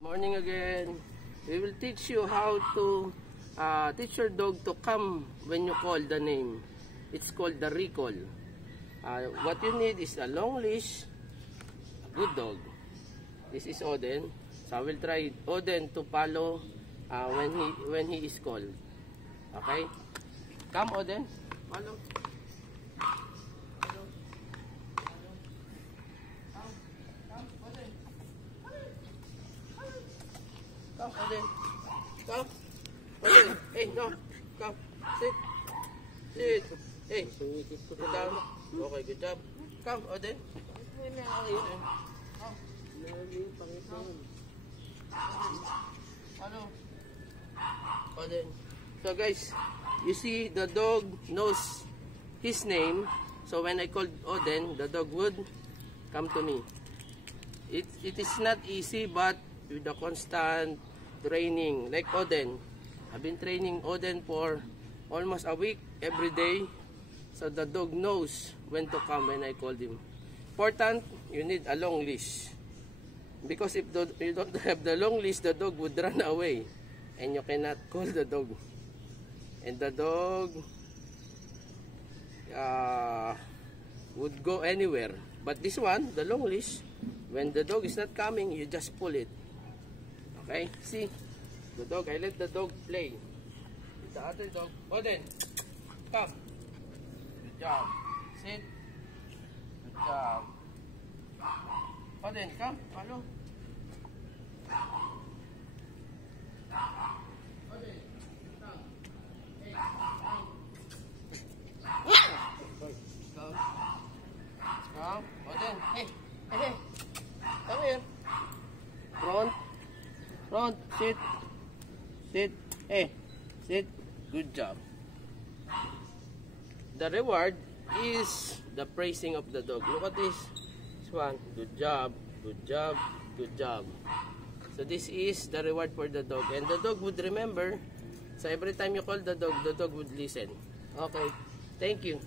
Morning again. We will teach you how to teach your dog to come when you call the name. It's called the recall. What you need is a long leash, a good dog. This is Oden. So I will try Oden to follow when he is called. Okay? Come Oden. Follow. Come, Oden. Come. Oden. Hey, no. Come. Sit. Sit. Hey. Sit down. Okay, good job. Come, Oden. Hello. Oden. So guys, you see the dog knows his name. So when I called Oden, the dog would come to me. It is not easy, but with the constant training, like Oden, I've been training Oden for almost a week every day, so the dog knows when to come when I called him. Important, you need a long leash, because if you don't have the long leash, the dog would run away and you cannot call the dog, and the dog would go anywhere. But this one, the long leash, when the dog is not coming, you just pull it. Okay, see the dog. I let the dog play with the other dog. Oden, come. Good job. Sit. Good job. Oden, come. Follow. Oden, come. Hey, come. Come. Come. Oden, hey, hey, hey. Come here. Front. Front, sit, sit, hey, sit, good job. The reward is the praising of the dog. Look at this one, good job, good job, good job. So this is the reward for the dog, and the dog would remember. So every time you call the dog would listen. Okay, thank you.